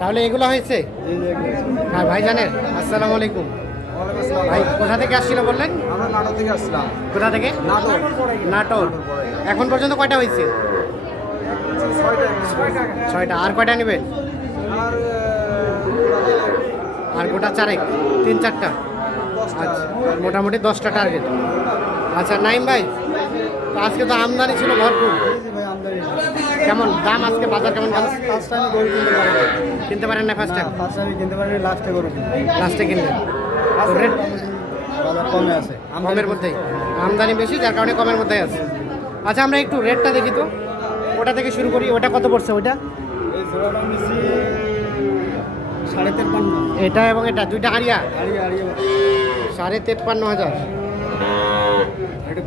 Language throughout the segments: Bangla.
তাহলে এগুলো হয়েছে। আর ভাইজানের আসসালামু আলাইকুম। ভাই কোথা থেকে আসছিল বললেন? আমরা নাটোর থেকে আসছিলাম। কোথা থেকে? নাটোর। নাটোর। এখন পর্যন্ত কয়টা হয়েছে? 6টা। আর কয়টা নেবেন? আর গোটা চারেক, 3-4টা। আচ্ছা, মোটামুটি 10টা টার্গেট। আচ্ছা নাইম ভাই, তো আজকে তো আমদানি ছিল ভরপুর। কেমন দাম আজকে, বাজার কেমন গেল? ফার্স্ট টাইম গরু কিনতে পারি কিনতে পারেন না ফার্স্ট টাইম? ফার্স্ট টাইম কিনতে পারি, লাস্টে গরু লাস্টে কিনলেন। তো রেট বাজার কমে আছে, কমের মধ্যেই, আমদানি বেশি যার কারণে কমের মধ্যেই আছে। আচ্ছা আমরা একটু রেটটা দেখি তো, ওটা থেকে শুরু করি। ওটা কত পড়ছে ওইটা? এই জোড়াটা নিচ্ছি 53,500। এটা এবং এটা দুইটা আড়িয়া, আড়িয়ে 53,500।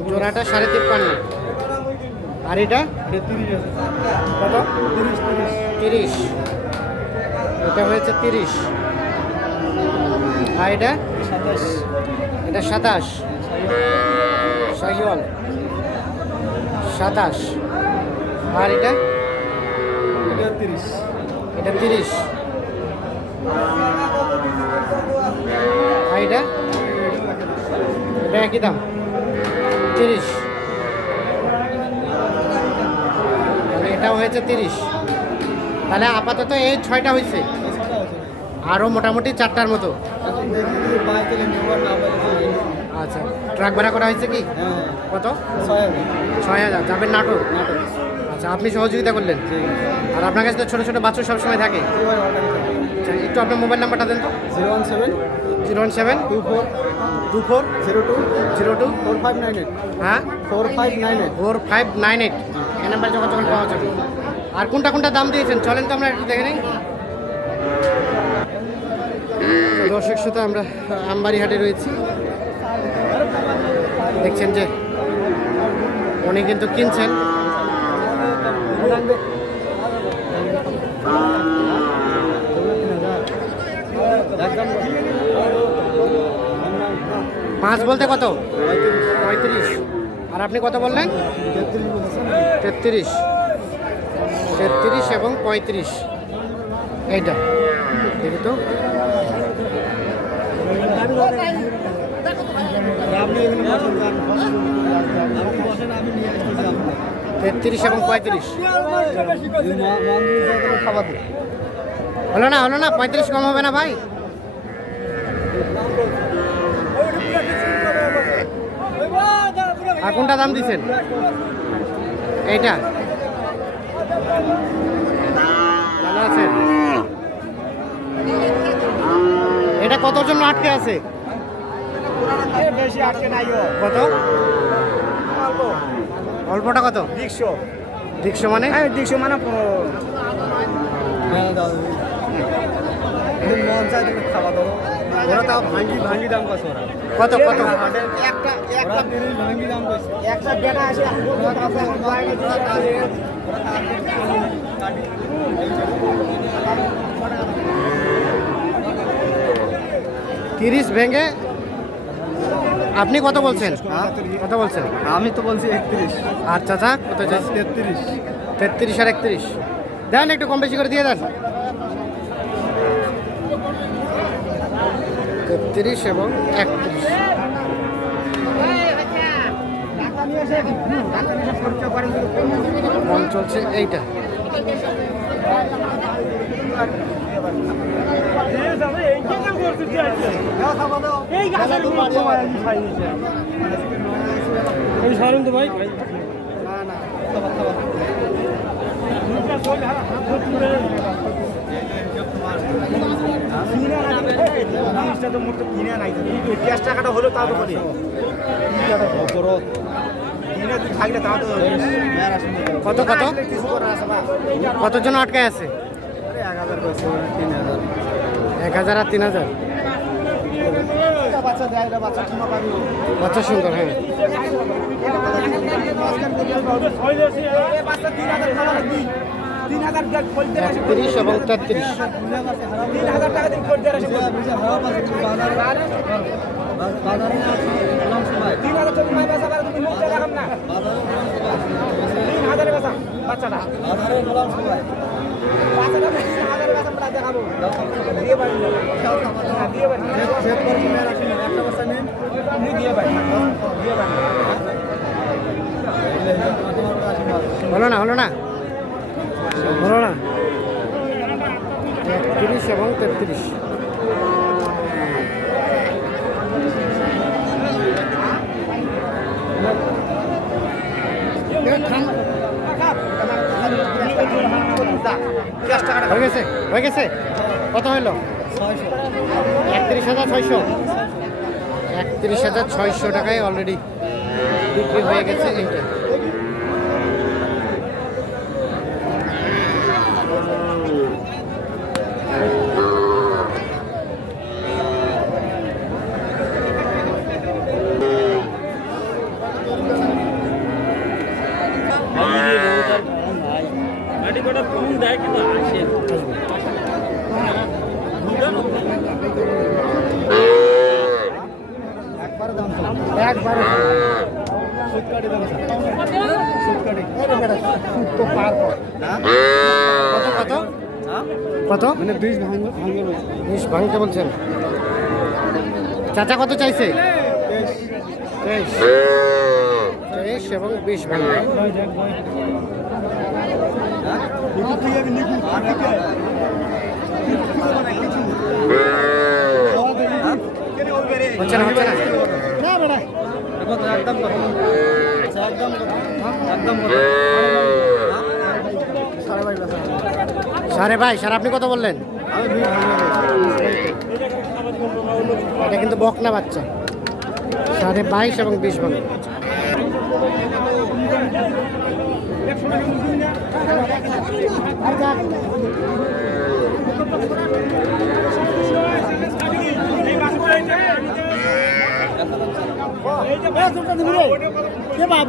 জোড়াটা 53,500। আর এটা এটা 30 আছে। কত? 30। এটা হয়েছে 30। আর এটা 27। এটা 27। শাহিওয়াল 27। আর এটা এটা 30। এটা 30। আর এটা এটা একই দাম 30। তাহলে এটাও হয়েছে 30। তাহলে আপাতত এই 6টা হয়েছে, আরও মোটামুটি 4টার মতো। এখন দেখি যদি পাই তাহলে নেব, না পাইলে আচ্ছা, ট্রাক ভাড়া করা হয়েছে কি? হ্যাঁ কত? 6,000। 6,000। যাবেন নাটোর? নাটোর। আচ্ছা, আপনি সহযোগিতা করলেন। আর আপনার কাছে তো ছোটো ছোটো বাচ্চা সবসময় থাকে। আচ্ছা, একটু আপনার মোবাইল নাম্বারটা দেন তো। 017 017 24 24 02 02 4598। হ্যাঁ 4598। 4598। এই নাম্বারে যোগাযোগ পাওয়া যাবে। আর কোনটা কোনটা দাম দিয়েছেন চলেন তো আমরা একটু দেখে নিই। দর্শক সাথে আমরা আমবাড়ি হাটে রয়েছি। দেখছেন যে উনি কিন্তু কিনছেন। পাঁচ বলতে কত? 35। আর আপনি কত বললেন? 33। 33 এবং 35। এইটা দেখি তো। তেত্রিশ এবং 35। হলো না, হলো না, 35 কম হবে না ভাই? আর কোনটা দাম দিচ্ছেন? এইটা ভালো আছে। এটা কতর জন্য আটকে আছে? বেশি আটকে নাই। কত? অল্পটা কত? 150 মানে? 150 মানে মন চাই তুমি খাওয়া দাও। ওরা তাও ভাঙ্গি ভাঙ্গি দাম কত? কত কত? একটা 30 ভাঙ্গি দাম কত? একটা বেটা আছে 30 ভেঙে আপনি কত বলছেন? কত বলছেন? আমি তো বলছি 31। আর চাচা কত চাইছে? 33। 33 আর 31 দেন, একটু কম বেশি করে দিয়ে দেন। 33 এবং 31 দাম চলছে এইটা। এই সারুন তো ভাই। টাকাটা হলো তাও তো বলি কত কত কত জন আটকায় আছে? 1000 আর 3000। বাচ্চা সুন্দর। হ্যাঁ 31 এবং 33। একটা বস্তা নিন দিয়ে ভাই হলো না হলো না হলো না 31 এবং 33। হয়ে গেছে হয়ে গেছে, কত হইলো? 31,600। 31,600 টাকায় অলরেডি বিক্রি হয়ে গেছে এইটা। একবারে সুটকাটি দেবো কত কত কত মানে 20 ভাঙবে 20 ভাঙতে বলছেন। চাচা কত চাইছে? 23 এবং 20 ভাঙবে। হচ্ছে না হচ্ছে না। একদম করো একদম একদম সাড়ে 22। আর আপনি কত বললেন? এটা কিন্তু বকনা বাচ্চা। 22.5 এবং 20 ভাঙবে।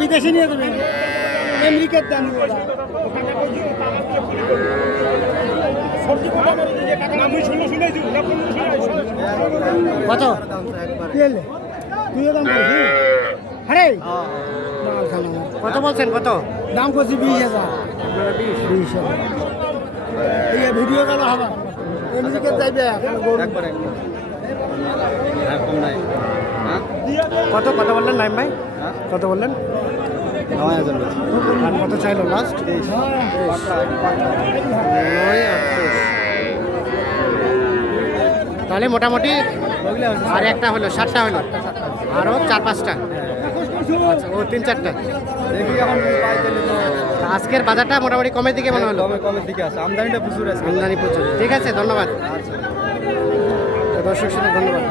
বিদেশে নিয়ে যাবে আমেরিকার দাম কত? কত বলছেন? কত দাম করছি 20,000। 20,000। এই ভিডিও গেল হবে আমেরিকার যাইবে কত কত বললেন নাইম ভাই? কত বললেন? 9,000। আর কত চাইলো লাস্ট? 9,28। তাহলে মোটামুটি আর একটা হলো 7টা হলো, আরও 4-5টা। আচ্ছা, ও 3-4টা। দেখি এখন পাইতে আজকের বাজারটা মোটামুটি কমের দিকে মনে হলো। কমের দিকে আছে, আমদানিটা প্রচুর আছে। আমদানি প্রচুর। ঠিক আছে, ধন্যবাদ। দর্শক সাথে ধন্যবাদ।